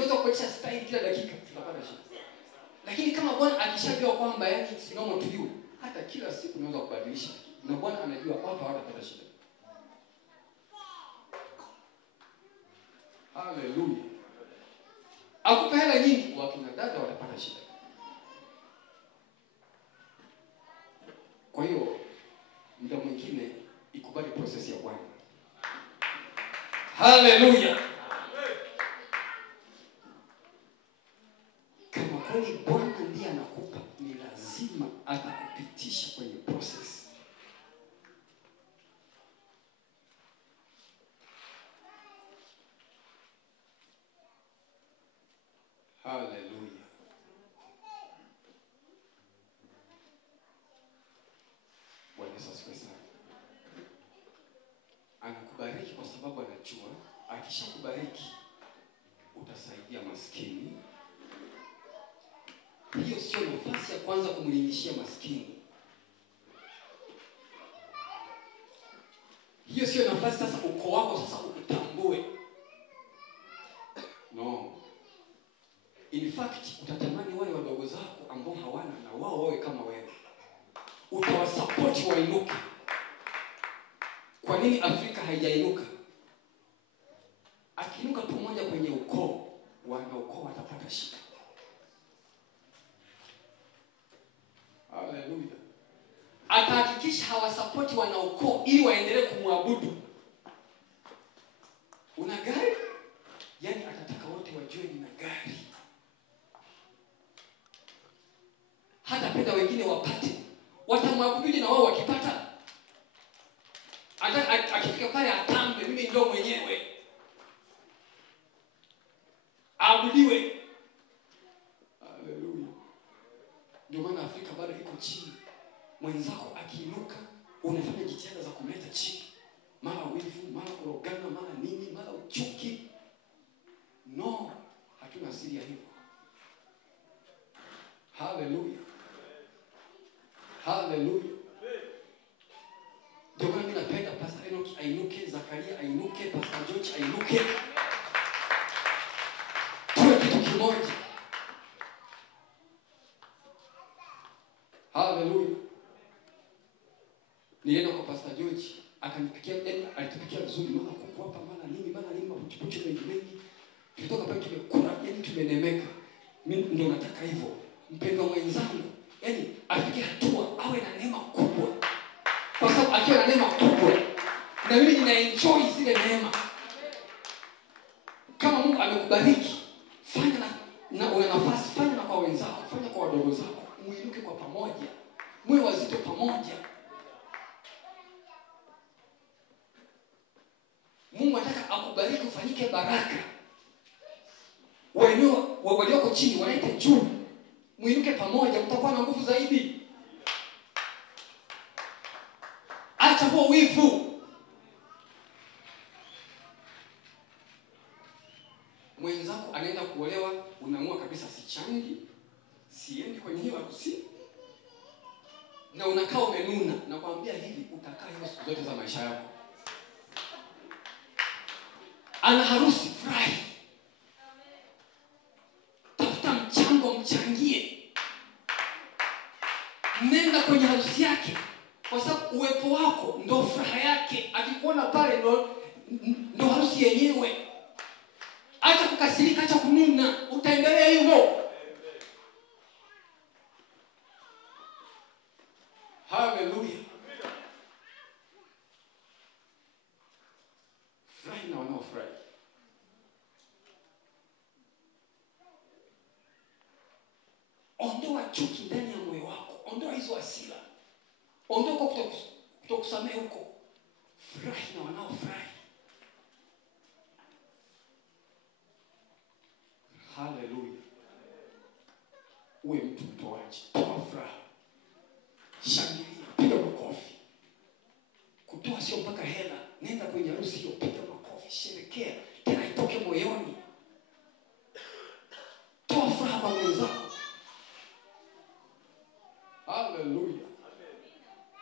Unaweza kuacha style kila dakika, utapata shida. Lakini kama Bwana akishajua kwamba yani it's normal to you, hata kila siku unaweza kubadilisha. Na Bwana anajua watu hawatapata shida. Hallelujah. Akupe hela nyingi, wakina dada watapata shida. Kwa hiyo muda mwingine ikubali process ya Bwana. Hallelujah. Kama kweli Bwana ndiye anakupa, ni lazima atakupitisha kwenye process. Hallelujah. Bwana asifiwe sana. Anakubariki kwa sababu anajua akishakubariki utasaidia maskini. Hiyo sio nafasi ya kwanza kumlingishia maskini. Hiyo sio nafasi sasa ukoo wako sasa ukutambue. No. In fact, utatamani wale wadogo zako ambao hawana na wao wawe kama wewe. Utawasupport wainuke. Kwa nini Afrika haijainuka? Akiinuka pamoja kwenye ukoo, wana ukoo watapata shida. Hallelujah. Atahakikisha hawasupport wana ukoo ili waendelee kumwabudu. Una gari? Yaani atataka wote wajue nina gari. Hata penda wengine wapate. Watamwabudu na wao wakipata. Akifika pale atambe, mimi ndio mwenyewe. Abudiwe. Hallelujah. Ndio maana Afrika bado iko chini. Mwenzako akiinuka, unafanya jitihada za kumleta chini. Mara wivu, mara kurogana, mara nini, mara uchuki. No, hatuna asili ya hivyo. Hallelujah. Hallelujah. Ndio maana mimi napenda Pastor Enoch ainuke, Zakaria ainuke, Pastor George ainuke. Tuwe kitu kimoja. Hallelujah. Nilienda kwa Pastor George, akanipikia, alitupikia vizuri, mama kuku hapa, mama nini, mapuchupuchu mengi. Tulitoka pale tumekula, yani tumenemeka. Mimi ndio nataka hivyo. Mpendwa mwenzangu, yani afike hatua awe na neema kubwa. Kwa sababu akiwa na neema kubwa, na mimi ninaenjoy zile neema. Kama Mungu amekubariki, fanya na una nafasi, fanya na kwa wenzako, fanya kwa wadogo zako, muinuke kwa pamoja. Mwe wazito pamoja. Mungu anataka akubariki ufanyike baraka. Walioko chini wanaite juu. Muinuke pamoja, mtakuwa na nguvu zaidi. Acha huo wivu. Mwenzako anaenda kuolewa, unaamua kabisa sichangi, siendi kwenye hiyo harusi. Na unakaa umenuna, nakwambia hivi utakaa hizo siku zote za maisha yako. Ana harusi, furahi. Tafuta mchango, mchangie. Nenda kwenye harusi yake. Kwa sababu uwepo wako ndo furaha yake. Akikuona pale ndo harusi yenyewe. Acha kukasirika, acha kununa, utaendelea hivyo. Hallelujah. Furahi na wanaofurahi. Ondoa chuki ndani ya moyo wako. Ondoa hizo hasira. Ondoka kutokusamehe huko. Furahi na wanaofurahi. Hallelujah. Uwe mtu mtoaji. Toa furaha. Shangilia. Piga makofi. Kutoa sio mpaka hela. Nenda kwenye harusi hiyo, piga makofi. Sherekea. Tena itoke moyoni. Toa furaha kwa wenzako. Hallelujah.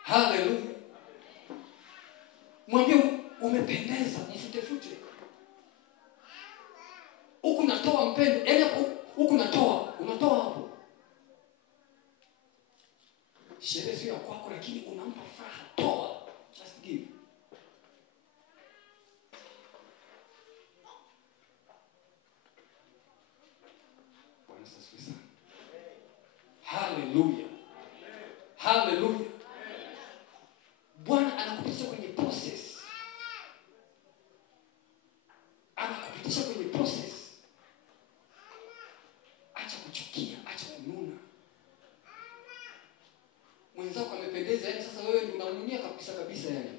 Hallelujah. Mwambie umependeza, mfute-fute. huku natoa mpendo, yaani huku unatoa hapo. Sherehe sio ya kwako, lakini unampa furaha. Toa, just give. Bwana asifiwe sana. Hallelujah. Hallelujah. Bwana anakupitisha kwenye process. Anakupitisha kwenye process. Acha kuchukia, acha kununa. Mwenzako amependeza, yani sasa wewe ndio unamunia kabisa yani.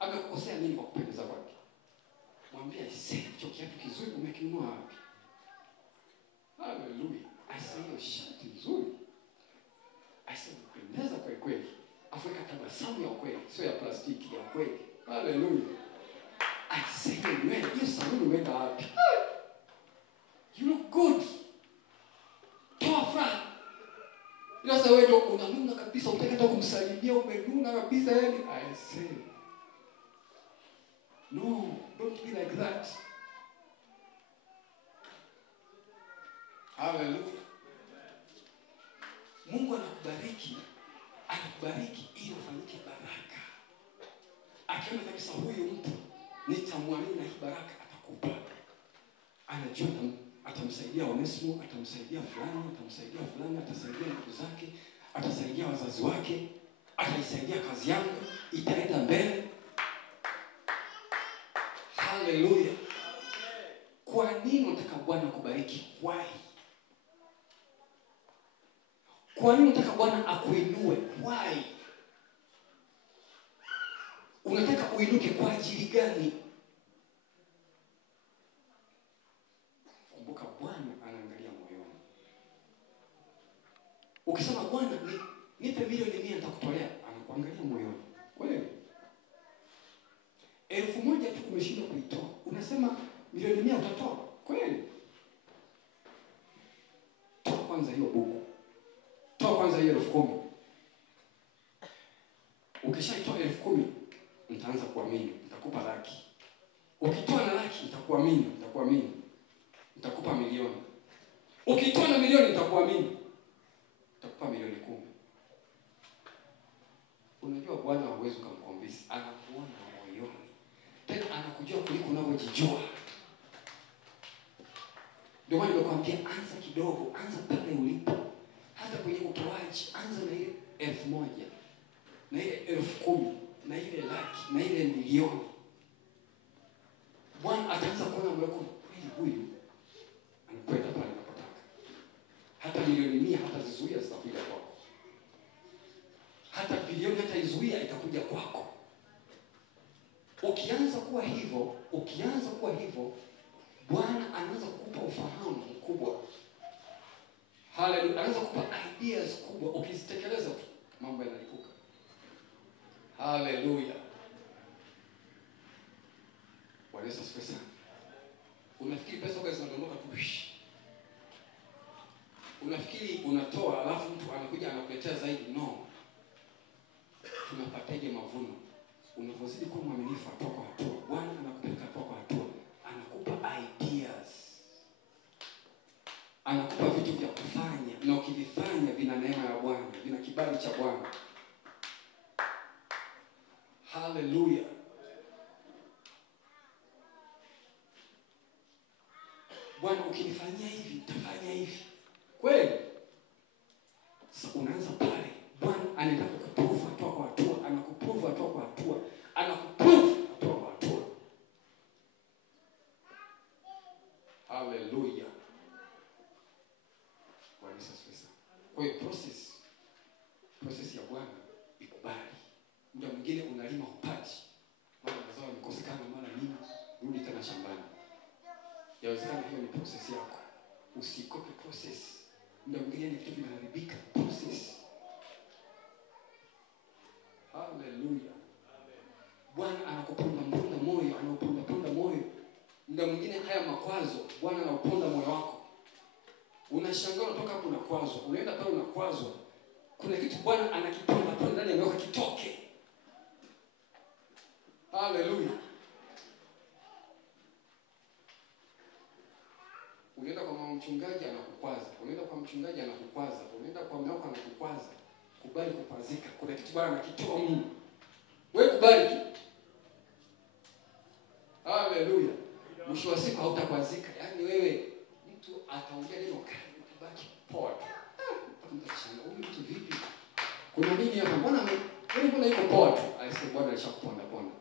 Amekukosea nini kwa kupendeza kwake? Mwambie sasa hicho kiatu kizuri umekinunua wapi? Hallelujah. Hiyo shati nzuri. Kupendeza kwa kweli. Afrika tabasamu ya kweli, sio ya plastiki, ya kweli. Hallelujah. Hiyo saluni umeenda wapi? You look good. Toa furaha. Sasa wewe ndio unanuna kabisa, utaki hata kumsalimia, umenuna kabisa yani. No, don't be like that. Hallelujah. Mungu anakubariki ili ufanyike baraka. Akiona kabisa huyu mtu nitamwamini na hii baraka atakupa. Anajua atamsaidia Onesimo, atamsaidia fulani, atasaidia ndugu zake, atasaidia wazazi wake, ataisaidia kazi yangu, itaenda mbele. Hallelujah. Kwa nini unataka Bwana kubariki? Why? Kwa nini unataka Bwana akuinue? Why? Unataka uinuke kwa ajili gani? Kumbuka Bwana anaangalia moyoni. Ukisema Bwana nipe milioni 100 nitakutolea, anakuangalia moyoni. Kweli? 1,000 tu umeshindwa kuitoa. Unasema milioni 100 utatoa? Kweli? Toa kwanza hiyo buku. Toa kwanza hiyo 10,000. Ukishaitoa 10,000, nitaanza kuamini, nitakupa laki. Ukitoa na laki, nitakuamini. Nitakupa milioni. Ukitoa na milioni, nitakuamini. Nitakupa milioni 10. Unajua Bwana hawezi kumconvince, anakuona moyoni. Tena anakujua kuliko unavyojijua. Ndio maana nimekwambia anza kidogo, anza pale ulipo. Hata kwenye utoaji, anza na ile 1,000, na ile 10,000, na ile laki, na ile milioni. Bwana ataanza kuona moyo wako, huyu anakwenda pale anapotaka. Hata milioni 100 hata zizuia zitakuja kwako. Hata bilioni hata izuia itakuja kwako. Ukianza kuwa hivyo, Bwana anaanza kukupa ufahamu mkubwa. Hallelujah. Anaanza kukupa ideas kubwa, ukizitekeleza mambo yanalipuka. Hallelujah. Bwana Yesu asifiwe. Unafikiri pesa kwa zinadondoka tu? Unafikiri unatoa alafu mtu anakuja anakuletea zaidi? No. Tunapataje mavuno? Unapozidi kuwa mwaminifu hatua kwa hatua, Bwana anakupeleka hatua kwa hatua. Anakupa ideas. Anakupa vitu vya kufanya, na ukivifanya vina neema ya Bwana, vina kibali cha Bwana. Hallelujah. Bwana ukinifanyia hivi, nitafanya hivi. Kweli? Sasa unaanza pale. Bwana anaenda kukuprove hatua kwa hatua, anakuprove hatua kwa hatua, anakuprove hatua kwa hatua. Hallelujah. Bwana Yesu asifiwe. Kwa hiyo process ya Bwana ikubali. Muda mwingine unalima upati, mara mazao yamekosekana, mara nini, rudi tena shambani. Yawezekana hiyo ni process yako. Usikope process. Muda mwingine ni vitu vinaharibika, process. Hallelujah. Bwana anakuponda moyo. Muda mwingine haya makwazo, Bwana anakuponda moyo wako. Unashangaa unatoka hapo unakwazwa, unaenda pale unakwazwa. Kuna kitu Bwana anakiponda pale ndani ya moyo kitoke. Hallelujah. Unaenda kwa mama mchungaji anakukwaza, unaenda kwa mchungaji anakukwaza, unaenda kwa mume wako anakukwaza. Kubali kupazika. Kuna kitu Bwana anakitoa Mungu. Wewe kubali tu. Haleluya. Mwisho wa siku hautakwazika. Yaani wewe mtu ataongea neno kali utabaki poa. Mtashangaa huyu mtu vipi? Kuna nini hapa? Mbona yuko poa tu? Aisee Bwana alishakuponda ponda.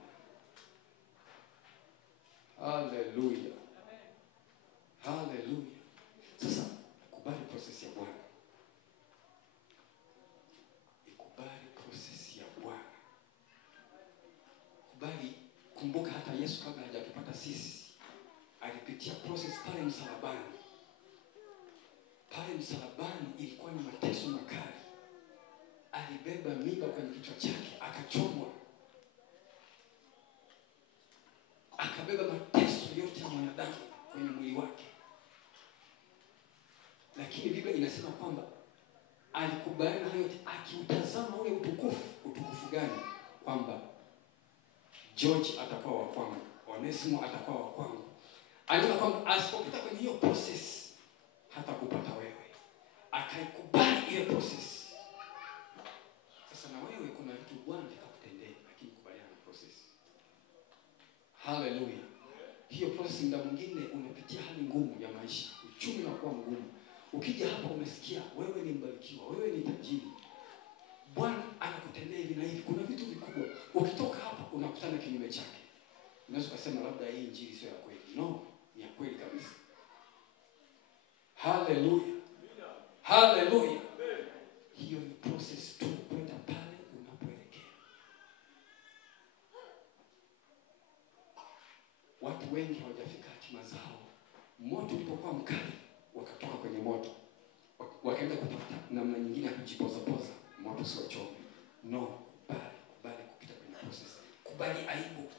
Haleluya. Haleluya. Sasa kubali process ya Bwana. Ikubali process ya Bwana. Kubali, kumbuka hata Yesu kabla hajatupata sisi alipitia process pale msalabani. Pale msalabani ilikuwa ni mateso makali. Alibeba mimba kwenye kichwa chake, akachomwa. Akabeba mateso yote ya mwanadamu kwenye mwili wake. Lakini Biblia inasema kwamba alikubali na yote, akiutazama ule utukufu gani? Kwamba George atakuwa wa kwangu, Onesimo atakuwa wa kwangu. Aliona kwamba asipopita kwenye hiyo process hata kupata wewe. Akaikubali ile process. Sasa na wewe kuna vitu Bwana atakutendea, lakini kubaliana na process. Haleluya. Hiyo process muda mwingine unapitia hali ngumu ya maisha, uchumi unakuwa mgumu. Ukija hapa unasikia wewe ni mbarikiwa, wewe ni tajiri. Bwana anakutendea hivi na hivi. Kuna vitu vikubwa. Ukitoka hapa unakutana kinyume chake. Unaweza kusema labda hii injili sio ya kweli. No, ni ya kweli kabisa. Haleluya. Haleluya. Hiyo ni process tu kwenda pale unapoelekea. Watu wengi hawajafika hatima zao. Moto ulipokuwa mkali wakatoka kwenye moto. Wakaenda kutafuta namna nyingine ya kujipoza poza. Moto sio chombo. No, kubali kupita kwenye process. Kubali aibu.